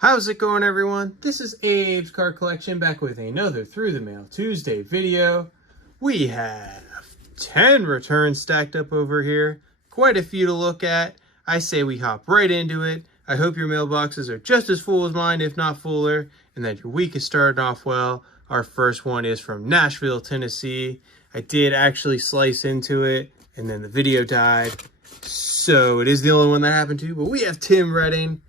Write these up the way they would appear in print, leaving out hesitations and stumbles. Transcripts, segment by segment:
How's it going, everyone? This is Abe's Card Collection back with another Through the Mail Tuesday video. We have 10 returns stacked up over here. Quite a few to look at. I say we hop right into it. I hope your mailboxes are just as full as mine, if not fuller, and that your week is starting off well. Our first one is from Nashville, Tennessee. I did actually slice into it, and then the video died. So it is the only one that happened to, but we have Tim Redding.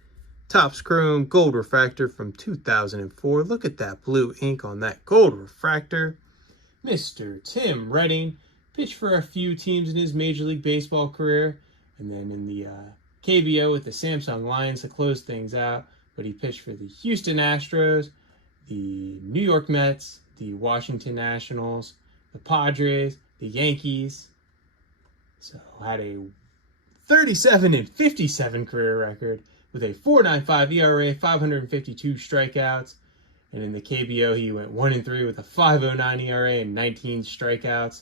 Topps Chrome Gold Refractor from 2004. Look at that blue ink on that Gold Refractor. Mr. Tim Redding pitched for a few teams in his Major League Baseball career. And then in the KBO with the Samsung Lions to close things out. But he pitched for the Houston Astros, the New York Mets, the Washington Nationals, the Padres, the Yankees. So had a 37-57 career record, with a 4.95 ERA, 552 strikeouts. And in the KBO, he went 1-3 with a 5.09 ERA and 19 strikeouts.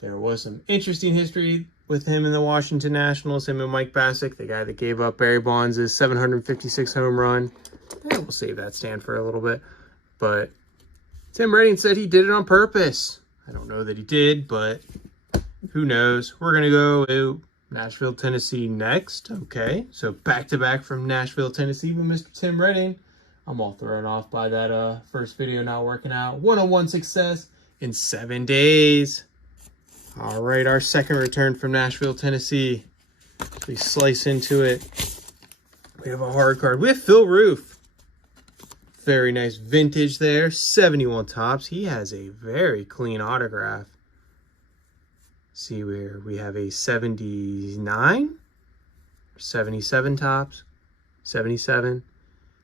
There was some interesting history with him in the Washington Nationals, him and Mike Bassick, the guy that gave up Barry Bonds' 756 home run. We'll save that stand for a little bit. But Tim Redding said he did it on purpose. I don't know that he did, but who knows. We're going to go to Nashville, Tennessee next. Okay, so back-to-back from Nashville, Tennessee with Mr. Tim Redding. I'm all thrown off by that first video not working out. One-on-one success in 7 days. All right, our second return from Nashville, Tennessee. We slice into it. We have a hard card. We have Phil Roof. Very nice vintage there. 71 Topps. He has a very clean autograph. See where we have a 79, 77 Topps, 77.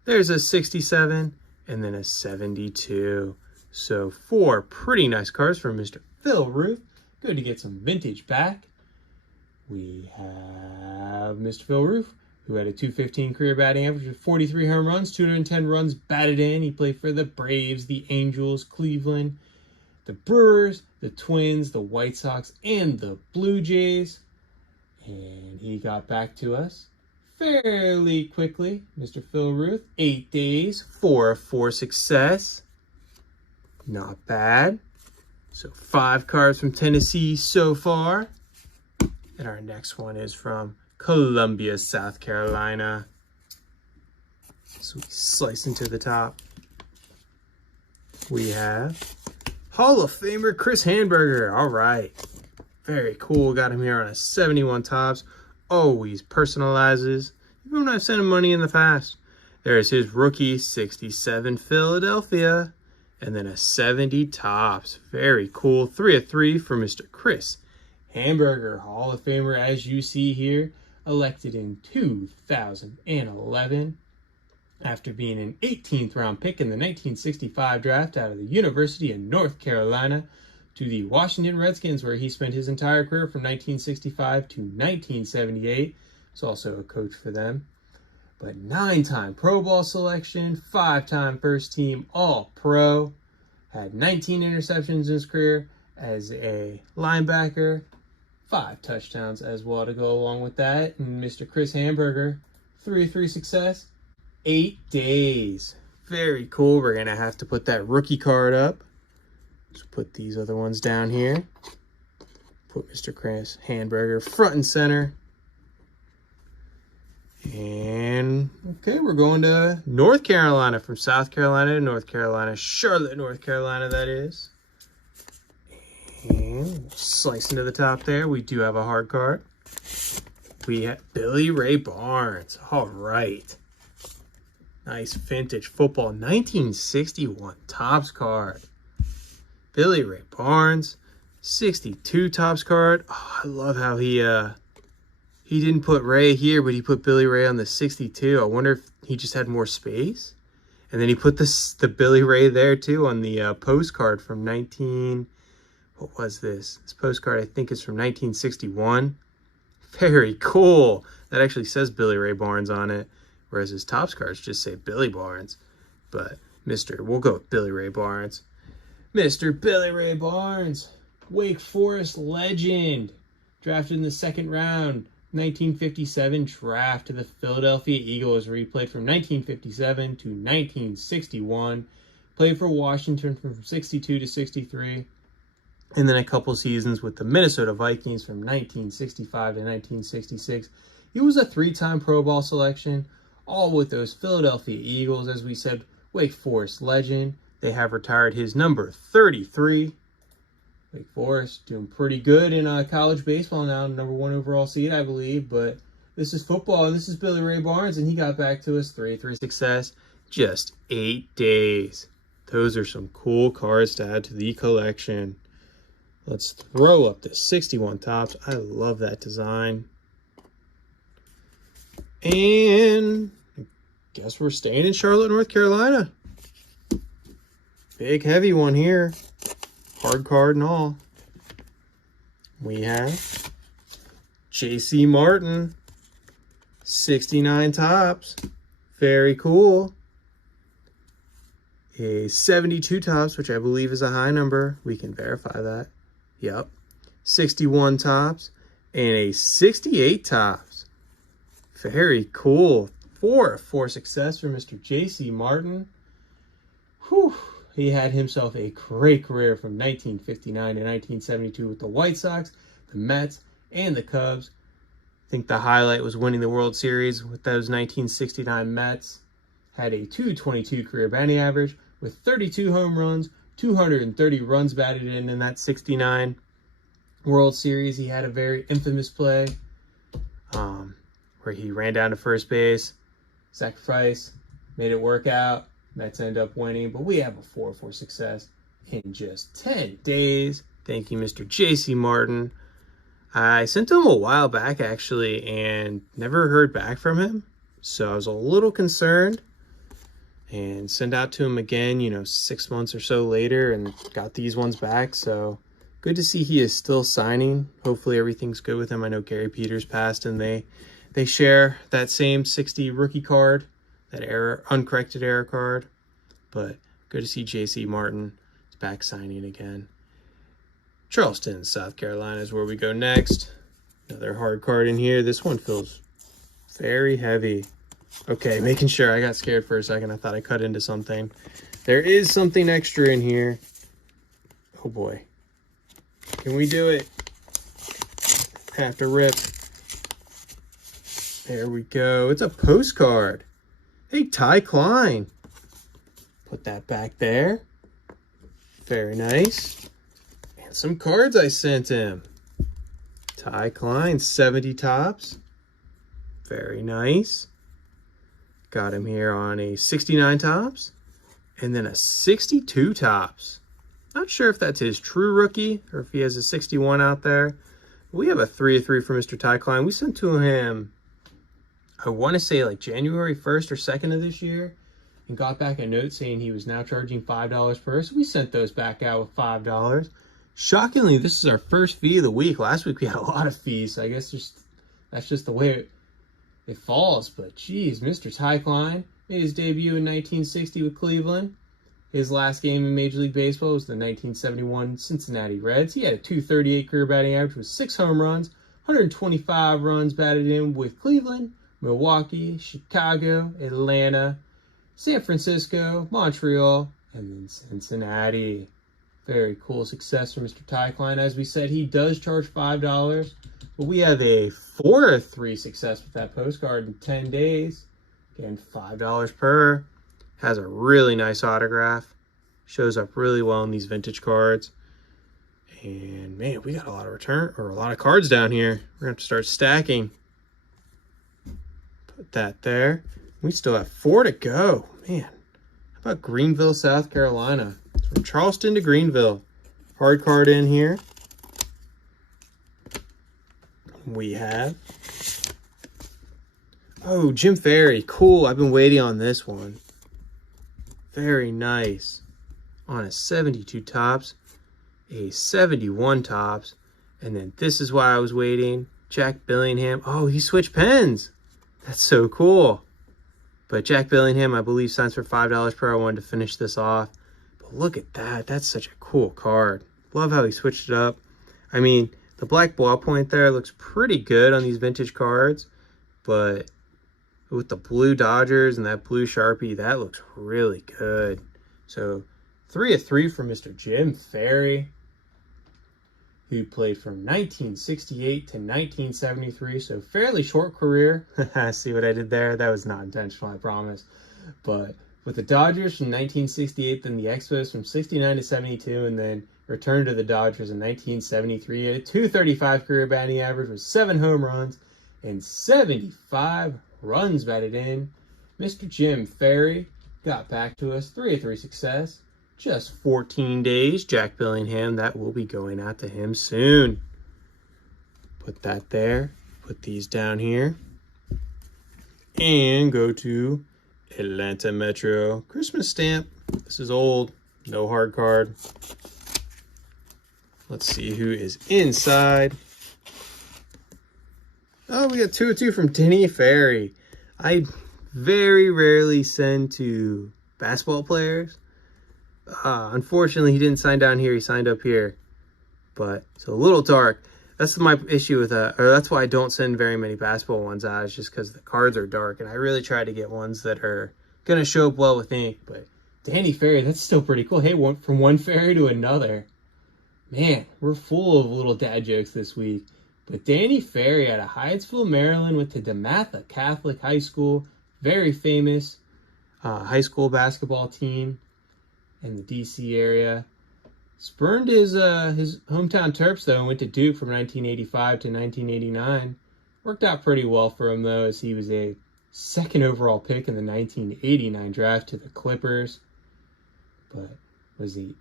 There's a 67 and then a 72. So 4 pretty nice cards from Mr. Phil Roof. Good to get some vintage back. We have Mr. Phil Roof, who had a .215 career batting average with 43 home runs, 210 runs batted in. He played for the Braves, the Angels, Cleveland, the Brewers, the Twins, the White Sox, and the Blue Jays. And he got back to us fairly quickly. Mr. Phil Roof, 8 days, 4 of 4 success. Not bad. So 5 cards from Tennessee so far. And our next one is from Columbia, South Carolina. So we slice into the top. We have Hall of Famer Chris Hamburger. All right. Very cool. Got him here on a 71 Topps. Always personalizes. Even when I've sent him money in the past. There's his rookie 67 Philadelphia. And then a 70 Topps. Very cool. 3 of 3 for Mr. Chris Hamburger. Hall of Famer, as you see here. Elected in 2011. After being an 18th round pick in the 1965 draft out of the University of North Carolina to the Washington Redskins, where he spent his entire career from 1965 to 1978. He's also a coach for them. But 9-time Pro Bowl selection, 5-time first team All-Pro. Had 19 interceptions in his career as a linebacker. 5 touchdowns as well to go along with that. And Mr. Chris Hamburger, 3 of 3 success. 8 days. Very cool. We're going to have to put that rookie card up. Just put these other ones down here. Put Mr. Chris Hamburger front and center. And, okay, we're going to North Carolina. From South Carolina to North Carolina. Charlotte, North Carolina, that is. And slice into the top there. We do have a hard card. We have Billy Ray Barnes. All right. Nice vintage football 1961 Topps card. Billy Ray Barnes, 62 Topps card. Oh, I love how he didn't put Ray here, but he put Billy Ray on the 62. I wonder if he just had more space. And then he put the Billy Ray there too on the postcard from what was this? This postcard I think is from 1961. Very cool. That actually says Billy Ray Barnes on it. Whereas his Topps cards just say Billy Barnes. But we'll go with Billy Ray Barnes. Mr. Billy Ray Barnes, Wake Forest legend. Drafted in the 2nd round 1957 draft to the Philadelphia Eagles, where he played from 1957 to 1961. Played for Washington from 62 to 63. And then a couple seasons with the Minnesota Vikings from 1965 to 1966. He was a 3-time Pro Bowl selection, all with those Philadelphia Eagles. As we said, Wake Forest legend. They have retired his number 33. Wake Forest doing pretty good in college baseball now, number 1 overall seed, I believe. But this is football, and this is Billy Ray Barnes, and he got back to us. 3-3 success, just 8 days. Those are some cool cards to add to the collection. Let's throw up the 61 tops. I love that design. And I guess we're staying in Charlotte, North Carolina. Big, heavy one here. Hard card and all. We have J.C. Martin. 69 tops. Very cool. A 72 tops, which I believe is a high number. We can verify that. Yep. 61 tops. And a 68 tops. Very cool. 4 success for Mr. J.C. Martin. Whew. He had himself a great career from 1959 to 1972 with the White Sox, the Mets, and the Cubs. I think the highlight was winning the World Series with those 1969 Mets. Had a .222 career batting average with 32 home runs, 230 runs batted in that 69 World Series. He had a very infamous play where he ran down to first base, sacrifice, made it work out. Mets end up winning, but we have a 4-4 success in just 10 days. Thank you, Mr. J.C. Martin. I sent him a while back, actually, and never heard back from him. So I was a little concerned and sent out to him again, 6 months or so later, and got these ones back. So good to see he is still signing. Hopefully everything's good with him. I know Gary Peters passed, and they share that same 60 rookie card. That uncorrected error card. But good to see J.C. Martin is back signing again. Charleston, South Carolina is where we go next. Another hard card in here. This one feels very heavy. Okay, making sure. I got scared for a second. I thought I cut into something. There is something extra in here. Oh boy. Can we do it? Have to rip. There we go. It's a postcard. Hey, Ty Klein. Put that back there. Very nice. And some cards I sent him. Ty Klein, 70 tops. Very nice. Got him here on a 69 tops. And then a 62 tops. Not sure if that's his true rookie or if he has a 61 out there. We have a 3-3 for Mr. Ty Klein. We sent to him, I want to say like January 1st or 2nd of this year, and got back a note saying he was now charging $5 per. So we sent those back out with $5. Shockingly, this is our first fee of the week. Last week we had a lot of fees, so I guess that's just the way it falls. But geez, Mr. Ty Klein made his debut in 1960 with Cleveland. His last game in Major League Baseball was the 1971 Cincinnati Reds. He had a .238 career batting average with 6 home runs, 125 runs batted in with Cleveland, Milwaukee, Chicago, Atlanta, San Francisco, Montreal, and then Cincinnati. Very cool success for Mr. Ty Klein. As we said, he does charge $5, but we have a 4-3 success with that postcard in 10 days. Again, $5 per. Has a really nice autograph. Shows up really well in these vintage cards. And man, we got a lot of cards down here. We're gonna have to start stacking. Put that there. We still have 4 to go. Man, how about Greenville, South Carolina? It's from Charleston to Greenville. Hard card in here. We have, oh, Jim Ferry. Cool. I've been waiting on this one. Very nice. On a 72 tops, a 71 tops, and then this is why I was waiting. Jack Billingham. Oh, he switched pens. That's so cool. But Jack Billingham, I believe, signs for $5 per. I wanted to finish this off. But look at that. That's such a cool card. Love how he switched it up. I mean, The black ballpoint there looks pretty good on these vintage cards, but with the blue Dodgers and that blue Sharpie, that looks really good. So 3 of 3 for Mr. Jim Ferry, who played from 1968 to 1973, so fairly short career. See what I did there? That was not intentional, I promise. But with the Dodgers from 1968, then the Expos from 69 to 72, and then returned to the Dodgers in 1973 at a .235 career batting average with 7 home runs and 75 runs batted in. Mr. Jim Ferry got back to us, 3 of 3 success. Just 14 days. Jack Billingham, that will be going out to him soon. Put that there. Put these down here. And go to Atlanta Metro. Christmas stamp. This is old. No hard card. Let's see who is inside. Oh, we got 2 of 2 from Denny Ferry. I very rarely send to basketball players. Unfortunately, he didn't sign down here. He signed up here. But it's a little dark. That's my issue with or that's why I don't send very many basketball ones out. It's just because the cards are dark. And I really try to get ones that are going to show up well with ink. But Danny Ferry, that's still pretty cool. Hey, from one Ferry to another. Man, we're full of little dad jokes this week. But Danny Ferry out of Hyattsville, Maryland, went to DeMatha Catholic High School. Very famous high school basketball team in the D.C. area. Spurned his hometown Terps, though, and went to Duke from 1985 to 1989. Worked out pretty well for him, though, as he was a second overall pick in the 1989 draft to the Clippers. But was he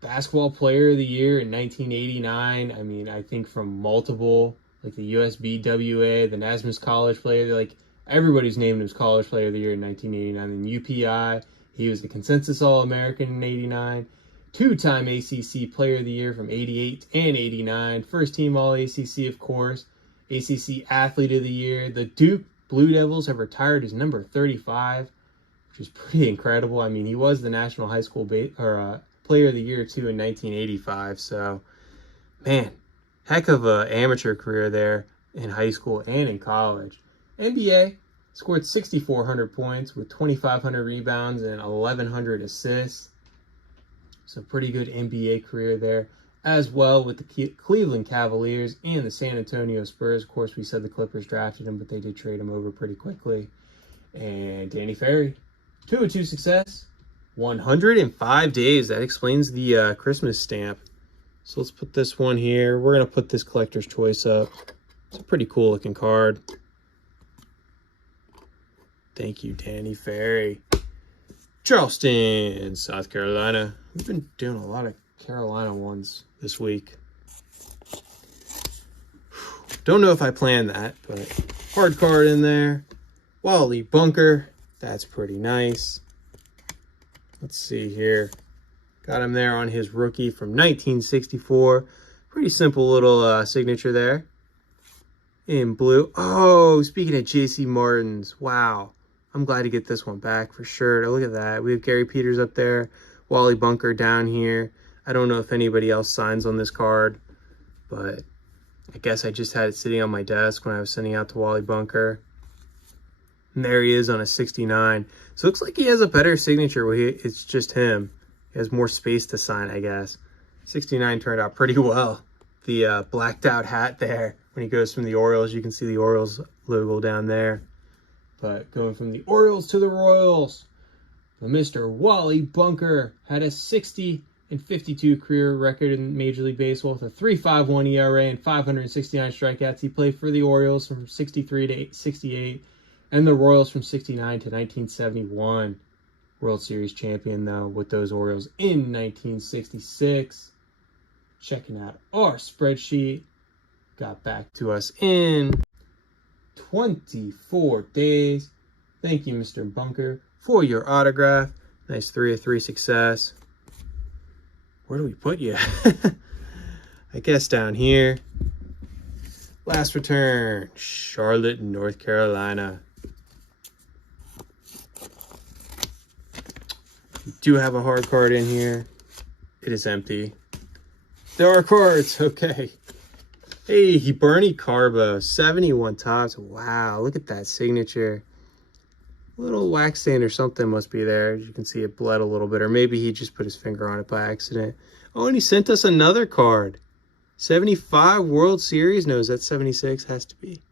basketball player of the year in 1989? I mean, I think from multiple, like the USBWA, the Nasmus College Player, like everybody's named him as College Player of the Year in 1989. And UPI, he was the consensus All-American in 89. 2-time ACC Player of the Year from 88 and 89. First team All-ACC, of course. ACC Athlete of the Year. The Duke Blue Devils have retired his number 35, which is pretty incredible. I mean, he was the National High School Player of the Year, too, in 1985. So, man, heck of an amateur career there in high school and in college. NBA, scored 6,400 points with 2,500 rebounds and 1,100 assists. So pretty good NBA career there, as well with the Cleveland Cavaliers and the San Antonio Spurs. Of course, we said the Clippers drafted him, but they did trade him over pretty quickly. And Danny Ferry, 2 of 2 success, 105 days. That explains the Christmas stamp. So let's put this one here. We're going to put this collector's choice up. It's a pretty cool looking card. Thank you, Danny Ferry. Charleston, South Carolina. We've been doing a lot of Carolina ones this week. Don't know if I planned that, but hard card in there. Wally Bunker. That's pretty nice. Let's see here. Got him there on his rookie from 1964. Pretty simple little signature there. In blue. Oh, speaking of J.C. Martin's. Wow. I'm glad to get this one back for sure. Look at that. We have Gary Peters up there. Wally Bunker down here. I don't know if anybody else signs on this card, but I guess I just had it sitting on my desk when I was sending out to Wally Bunker. And there he is on a 69. So it looks like he has a better signature where it's just him. He has more space to sign, I guess. 69 turned out pretty well. The blacked out hat there. When he goes from the Orioles, you can see the Orioles logo down there. But going from the Orioles to the Royals, Mr. Wally Bunker had a 60 and 52 career record in Major League Baseball with a 3.51 ERA and 569 strikeouts. He played for the Orioles from 63 to 68 and the Royals from 69 to 1971. World Series champion, though, with those Orioles in 1966. Checking out our spreadsheet. Got back to us in 24 days. Thank you, Mr. Bunker, for your autograph. Nice 3 of 3 success. Where do we put you? I guess down here. Last return, Charlotte, North Carolina. We do have a hard card in here. It is empty. There are cards. Okay. Hey, Bernie Carbo, 71 tops. Wow, look at that signature. Little wax stain or something must be there. As you can see, it bled a little bit, or maybe he just put his finger on it by accident. Oh, and he sent us another card. 75 World Series. No, is that 76? Has to be.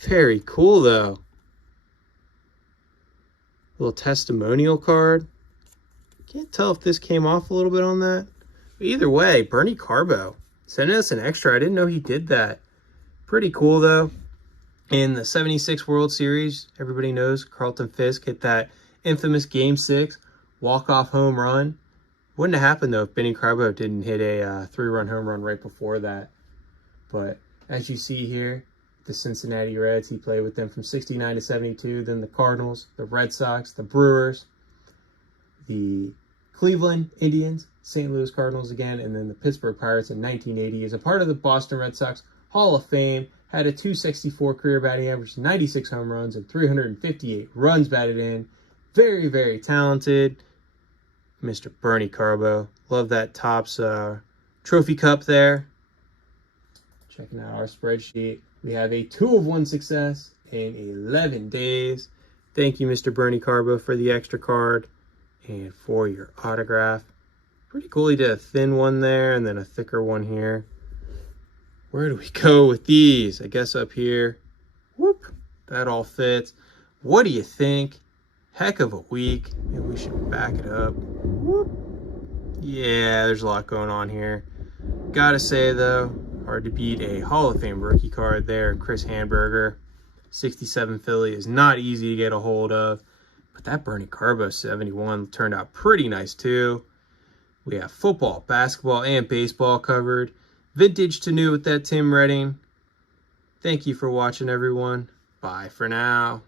Very cool, though. Little testimonial card. Can't tell if this came off a little bit on that. But either way, Bernie Carbo sending us an extra. I didn't know he did that. Pretty cool, though. In the 76 World Series, everybody knows Carlton Fisk hit that infamous Game 6 walk-off home run. Wouldn't have happened, though, if Benny Carbo didn't hit a 3-run home run right before that. But as you see here, the Cincinnati Reds, he played with them from 69 to 72. Then the Cardinals, the Red Sox, the Brewers, the Cleveland Indians, St. Louis Cardinals again, and then the Pittsburgh Pirates in 1980. As a part of the Boston Red Sox Hall of Fame, had a .264 career batting average, 96 home runs, and 358 runs batted in. Very, very talented, Mr. Bernie Carbo. Love that Topps trophy cup there. Checking out our spreadsheet. We have a 2-of-1 success in 11 days. Thank you, Mr. Bernie Carbo, for the extra card and for your autograph. Pretty cool. He did a thin one there and then a thicker one here. Where do we go with these? I guess up here. Whoop. That all fits. What do you think? Heck of a week. Maybe we should back it up. Whoop. Yeah, there's a lot going on here. Gotta say, though, hard to beat a Hall of Fame rookie card there. Chris Hamburger. 67 Philly is not easy to get a hold of. But that Bernie Carbo 71 turned out pretty nice, too. We have football, basketball, and baseball covered. Vintage to new with that Tim Redding. Thank you for watching, everyone. Bye for now.